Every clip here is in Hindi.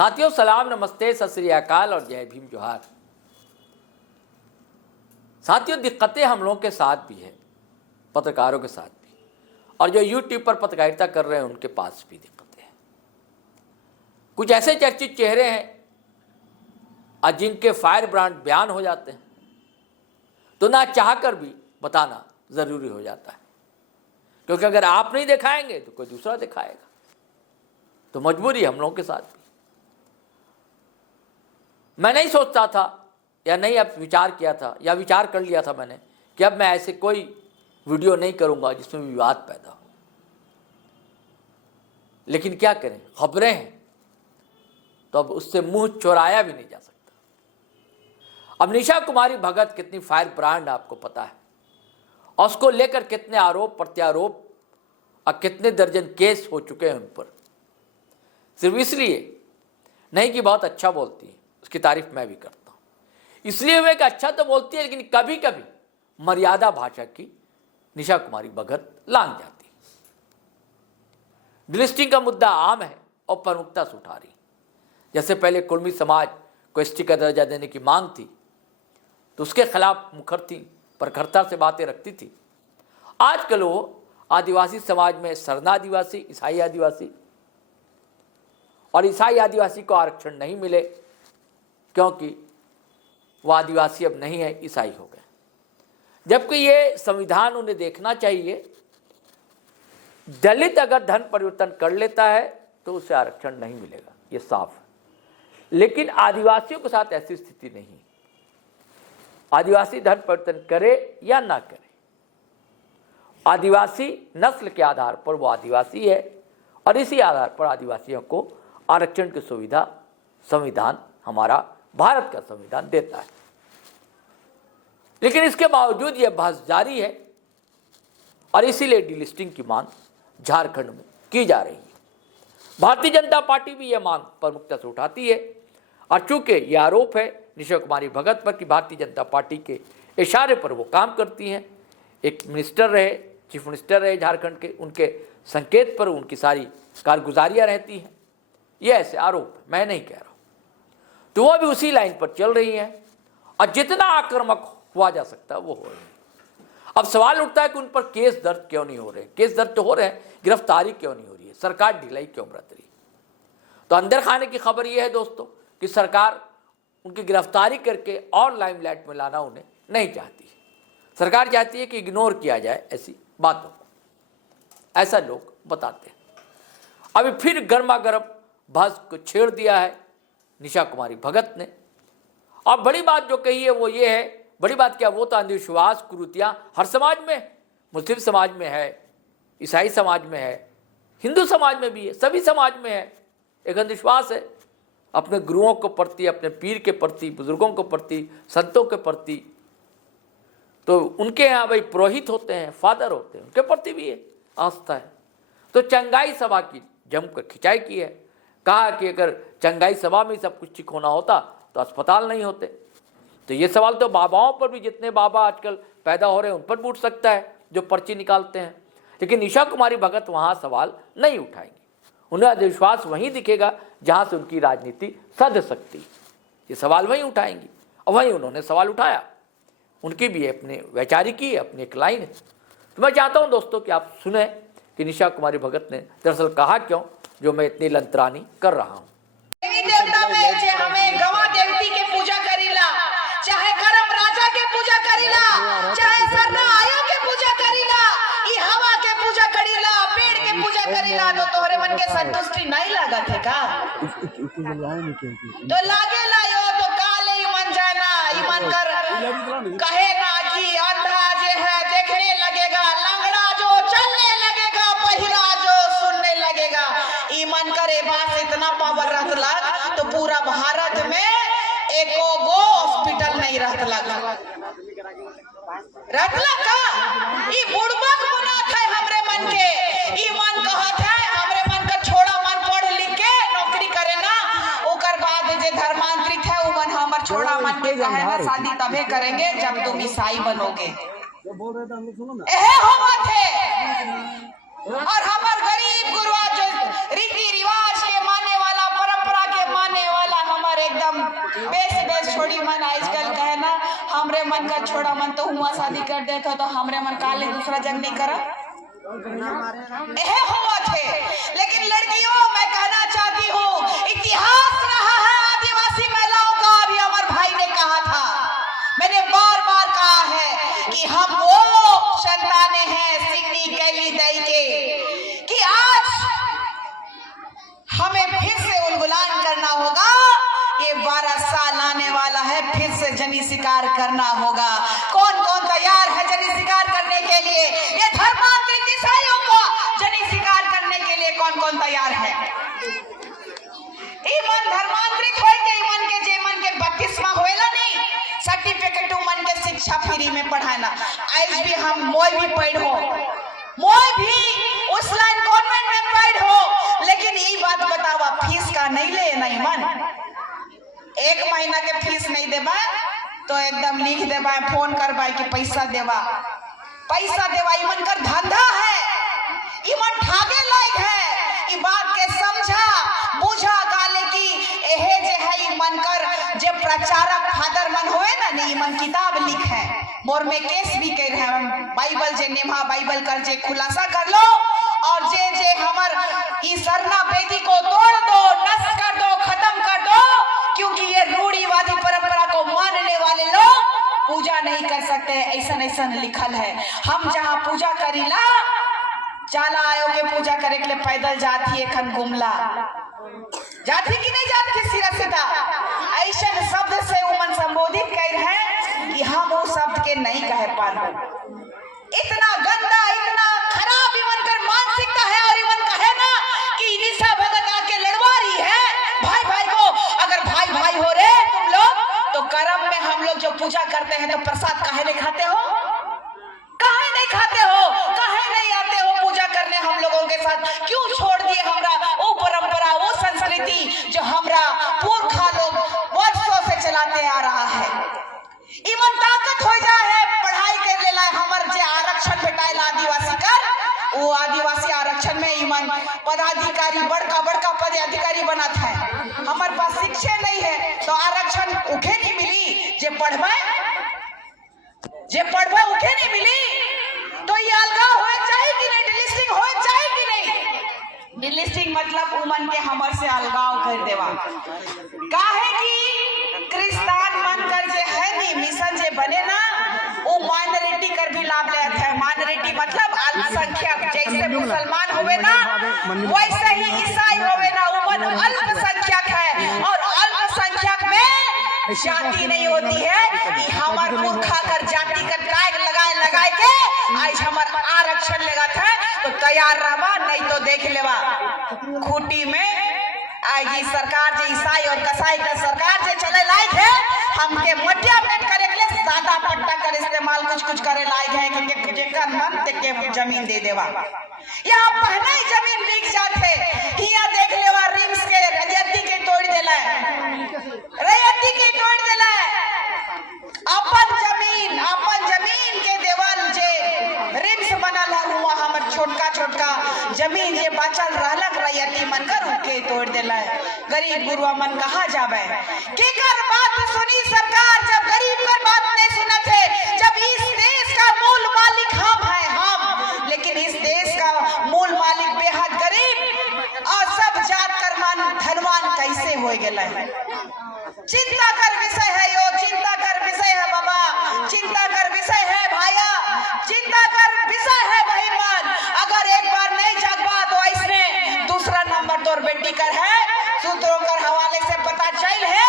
साथियों सलाम, नमस्ते, सत श्री अकाल और जय भीम जोहार। साथियों दिक्कतें हम लोगों के साथ भी है, पत्रकारों के साथ भी, और जो यूट्यूब पर पत्रकारिता कर रहे हैं उनके पास भी दिक्कतें हैं। कुछ ऐसे चर्चित चेहरे हैं और जिनके फायर ब्रांड बयान हो जाते हैं तो ना चाहकर भी बताना जरूरी हो जाता है, क्योंकि अगर आप नहीं दिखाएंगे तो कोई दूसरा दिखाएगा। तो मजबूरी हम लोगों के साथ भी। मैं नहीं सोचता था या नहीं अब विचार किया था या विचार कर लिया था मैंने कि अब मैं ऐसे कोई वीडियो नहीं करूंगा जिसमें विवाद पैदा हो, लेकिन क्या करें, खबरें हैं तो अब उससे मुंह चुराया भी नहीं जा सकता। अब निशा कुमारी भगत कितनी फायर ब्रांड आपको पता है, और उसको लेकर कितने आरोप प्रत्यारोप और कितने दर्जन केस हो चुके हैं उन पर, सिर्फ इसलिए नहीं कि बहुत अच्छा बोलती है, उसकी तारीफ मैं भी करता हूँ, इसलिए वे अच्छा तो बोलती है लेकिन कभी कभी मर्यादा भाषा की निशा कुमारी भगत लांघ जाती है। डिलिस्टिंग का मुद्दा आम है और प्रमुखता से उठा रही। जैसे पहले कुर्मी समाज को एसटी का दर्जा देने की मांग थी तो उसके खिलाफ मुखर थी, प्रखरता से बातें रखती थी। आजकल वो आदिवासी समाज में सरना आदिवासी, ईसाई आदिवासी, और ईसाई आदिवासी को आरक्षण नहीं मिले क्योंकि वो आदिवासी अब नहीं है, ईसाई हो गए, जबकि ये संविधान उन्हें देखना चाहिए। दलित अगर धर्म परिवर्तन कर लेता है तो उसे आरक्षण नहीं मिलेगा, ये साफ है, लेकिन आदिवासियों के साथ ऐसी स्थिति नहीं। आदिवासी धर्म परिवर्तन करे या ना करे, आदिवासी नस्ल के आधार पर वो आदिवासी है और इसी आधार पर आदिवासियों को आरक्षण की सुविधा संविधान, हमारा भारत का संविधान देता है। लेकिन इसके बावजूद यह बहस जारी है और इसीलिए डिलिस्टिंग की मांग झारखंड में की जा रही है। भारतीय जनता पार्टी भी यह मांग प्रमुखता से उठाती है और चूंकि यह आरोप है निशा कुमारी भगत पर कि भारतीय जनता पार्टी के इशारे पर वो काम करती हैं, एक मिनिस्टर रहे, चीफ मिनिस्टर रहे झारखंड के, उनके संकेत पर उनकी सारी कारगुजारियां रहती हैं, ये ऐसे आरोप है, मैं नहीं कह रहा हूं। तो वो भी उसी लाइन पर चल रही हैं और जितना आक्रामक हुआ जा सकता है वो हो रही है। अब सवाल उठता है कि उन पर केस दर्ज क्यों नहीं हो रहे। केस दर्ज तो हो रहे हैं, गिरफ्तारी क्यों नहीं हो रही है, सरकार ढिलाई क्यों बरत रही है। तो अंदर खाने की खबर यह है दोस्तों कि सरकार उनकी गिरफ्तारी करके और लाइमलाइट में लाना उन्हें नहीं चाहती है। सरकार चाहती है कि इग्नोर किया जाए ऐसी बातों को, ऐसा लोग बताते हैं। अभी फिर गर्मा गर्म बहस को छेड़ दिया है निशा कुमारी भगत ने, और बड़ी बात जो कही है वो ये है, बड़ी बात क्या, वो तो अंधविश्वास कुरीतियां हर समाज में, मुस्लिम समाज में है, ईसाई समाज में है, हिंदू समाज में भी है, सभी समाज में है। एक अंधविश्वास है अपने गुरुओं के प्रति, अपने पीर के प्रति, बुजुर्गों के प्रति, संतों के प्रति। तो उनके यहाँ भाई पुरोहित होते हैं, फादर होते हैं, उनके प्रति भी है आस्था है। तो चंगाई सभा की जमकर खिंचाई की है, कहा कि अगर चंगाई सभा में सब कुछ ठीक होना होता तो अस्पताल नहीं होते। तो ये सवाल तो बाबाओं पर भी, जितने बाबा आजकल पैदा हो रहे हैं उन पर भी उठ सकता है जो पर्ची निकालते हैं, लेकिन निशा कुमारी भगत वहाँ सवाल नहीं उठाएंगी। उन्हें अंधविश्वास वहीं दिखेगा जहाँ से उनकी राजनीति सध सकती है, ये सवाल वहीं उठाएंगी और वहीं उन्होंने सवाल उठाया। उनकी भी अपने वैचारिकी है, अपनी एक लाइन है। तो मैं चाहता हूँ दोस्तों कि आप सुने कि निशा कुमारी भगत ने दरअसल कहा क्यों, जो मैं इतनी लंतरानी कर रहा हूँ। देवी देवता में जे हमें गवा देवती के पूजा करीला, चाहे करम राजा के पूजा करीला, चाहे सरना आयो के पूजा करीला, ई हवा के पूजा करीला, पेड़ के पूजा करीला, तो तोहरे मन के संतुष्टि नहीं लागत है का? तो लागे लायो तो काले ही मन जाना, ई मन कर कहेगा कि अंधा जे है देखने लगेगा, लंगड़ा जो चलने लगेगा, बहिरा जो सुनने लगेगा। ई मन करे बात इतना पावर रहतला तो पूरा भारत में एको गो हॉस्पिटल नहीं रहतला का। ई बुड़बक बनात है हमरे मन के, ई मन कहत है हमरे मन का छोड़ा मन पढ़ लिख के नौकरी करे ना, ओकर बाद जे धर्मांतरित है वो मन हमर छोड़ा मन के कहे ना शादी तबे करेंगे जब तुम ईसाई बनोगे। एहे होवत है। और हमार गरीब गुरुआ जो रीति रिवाज के माने वाला, परंपरा के माने बेस बेस छोड़ी मन आजकल कहे ना हमरे मन का छोड़ा मन तो हुआ शादी कर देता तो हमरे मन काले दूसरा जग नहीं करा यह हुआ थे। लेकिन लड़कियों मैं कहना चाहती हूँ इतिहास रहा है आदिवासी महिलाओं का। अभी अमर भाई ने कहा था, मैंने बार बार कहा है कि हम वो संतानें हैं सिगनी कैली दई के कि आज हमें फिर से उलगुलान करना होगा। ये 12 साल आने वाला है, फिर से जनी शिकार करना होगा। कौन कौन तैयार है जनी शिकार करने के लिए? ये धर्मांतरित ईसाइयों को जनी शिकार करने के लिए कौन कौन तैयार है? ईमन धर्मांतरित होए के ईमन के जेमन के बपतिस्मा होएला नहीं, सर्टिफिकेट मन के शिक्षा फ्री में पढ़ाना। आज भी हम मोय भी पढ़ो, मोय भी उस लाइन कॉन्वेंट में पढ़ो, लेकिन ये बात बतावा फीस का नहीं ले नहीं मन। 1 महीना के फीस नहीं देबा तो एकदम लिख देबा, फोन करबा कि पैसा देवा। ईमन कर धंधा है, ईमन ठागे लायक है। ई बात के समझा बुझा गाले की एहे जे है ईमन कर जे प्रचारक फादर मन होए ना नी ईमन किताब लिख है। मोर में केस भी कह रहे हैं बाइबल जे नेमा बाइबल कर जे खुलासा कर लो और जे जे हमर ई सरना बेदी को तोड़ दो, नष्ट कर दो, खत्म कर दो, क्योंकि ये रूढ़िवादी परंपरा को मानने वाले लोग पूजा नहीं कर सकते। ऐसा लिखल है। हम जहाँ पूजा करीला चाला आयो के पूजा करे के लिए पैदल जाती एखन गुमला जाती कि नहीं जाती सिरा सीधा। ऐसा शब्द से उमन संबोधित कर है कि हम वो शब्द के नहीं कह पाते। इतना गंदा इतना खराब इवन कर मानसिकता है। और इवन कहे ना कि निशा भगत आके लड़वा रही है भाई भाई को। अगर भाई भाई हो रे तुम लोग तो कर्म में हम लोग जो पूजा करते हैं तो प्रसाद काहे नहीं खाते हो? काहे नहीं खाते हो? काहे नहीं आते हो पूजा करने हम लोगों के साथ? क्यों छोड़ दिए हमरा वो परंपरा वो संस्कृति जो हमरा पुरखा लोग वर्षों से चलाते आ रहा है? इमन ताकत हो जाए पढ़ाई कर लेला हमर जे आरक्षण भेटाइल आदिवासी कर वो आदिवासी आरक्षण में इमन पदाधिकारी बड़का बड़का पदाधिकारी बनात है। हमारे पास शिक्षा नहीं है तो आरक्षण उखे नहीं मिली। जे पढ़बे उखे नहीं मिली तो ये अलगाव हो जाए कि नहीं? डिलिस्टिंग हो जाए कि नहीं? डिलिस्टिंग मतलब उमन के हमर से अलगाव कर देवा। काहे कि क्रिस्तान मन कर जे है नी मिशन जे बने ना वो माइनॉरिटी कर भी लाभ लेते हैं। माइनॉरिटी मतलब अल्पसंख्यक। जैसे मुसलमान होवे ना वैसे ही ईसाई होवे ना, उमन अल्पसंख्यक है। और अल्पसंख्यक में जाति नहीं होती है। हमार पुरखा कर जाति का टैग लगाए के आज हमार आरक्षण लगात है तो तैयार रहबा, नहीं तो देख लेवा खूटी में आएगी सरकार जे ईसाई और कसाई का सरकार जे चले लायक है। हमके मटिया पेट करे के लिए सादा पट्टा कर इस्तेमाल कुछ करे लायक है कि जेकर मन ते के जमीन दे देवा। यहाँ पहले ही जमीन बिक जाते। यहाँ देख लेवा रिम्स के रैयती के तोड़ देला रैयती के तोड़ देला अपन जमीन के देवल जे रिम्स बनल है हुआ हमर छोटका जमीन जे बचल रहलक रैयती मन कर के तोड़ देला। गरीब गुरुआ मन कहाँ जावे? केकर बात सुनी सरकार जब गरीब कर बात नहीं सुनत है? जब इस देश का मूल मालिक हम है हम, लेकिन इस देश का मूल मालिक बेहद गरीब और सब जात कर मन धनवान कैसे हो गेला है? चिंता कर विषय है यो, चिंता कर विषय है बाबा, चिंता कर विषय है भाया, चिंता कर विषय है भाई मन। अगर एक बार नहीं जागवा तो ऐसे दूसरा नंबर तोर बेटी कर है। सूत्रों कर हवाले से पता चल है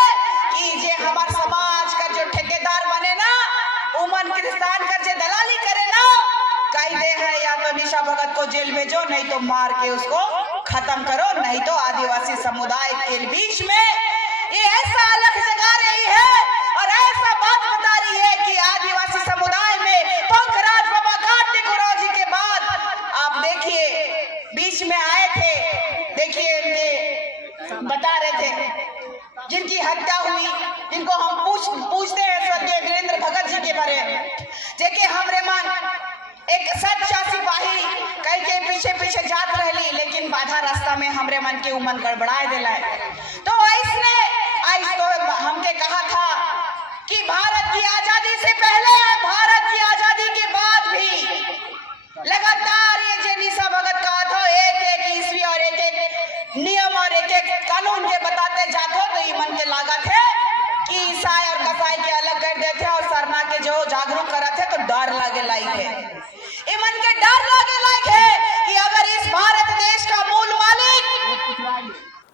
कि जे हमार समाज का जो ठेकेदार बने ना उमन क्रिस्तान कर जे दलाली करे ना कही दे है या तो निशा भगत को जेल भेजो, नहीं तो मार के उसको खत्म करो, नहीं तो आदिवासी समुदाय के बीच में ये ऐसा अलग जगा रही है और ऐसा बात बता रही है कि आदिवासी समुदाय में पंकराज बाबा काटने जी के बाद आप देखिए बीच में आए थे, देखिए बता रहे थे जिनकी हत्या हुई, जिनको हम पूछते हैं स्वर्गीय वीरेंद्र भगत जी के बारे में, जेके हमरे मन एक सच्चा सिपाही कह के पीछे जात रहली, लेकिन बाधा रास्ता में हमरे मन के उमन गड़बड़ाए दिला है। तो ऐसने आज तो हम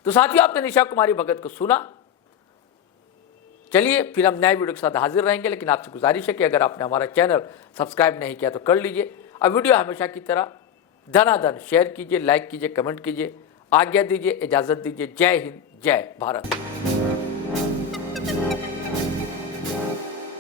तो साथियों, आपने निशा कुमारी भगत को सुना। चलिए फिर हम नए वीडियो के साथ हाजिर रहेंगे, लेकिन आपसे गुजारिश है कि अगर आपने हमारा चैनल सब्सक्राइब नहीं किया तो कर लीजिए। अब वीडियो हमेशा की तरह धनाधन शेयर कीजिए, लाइक कीजिए, कमेंट कीजिए। आज्ञा दीजिए, इजाज़त दीजिए। जय हिंद, जय भारत।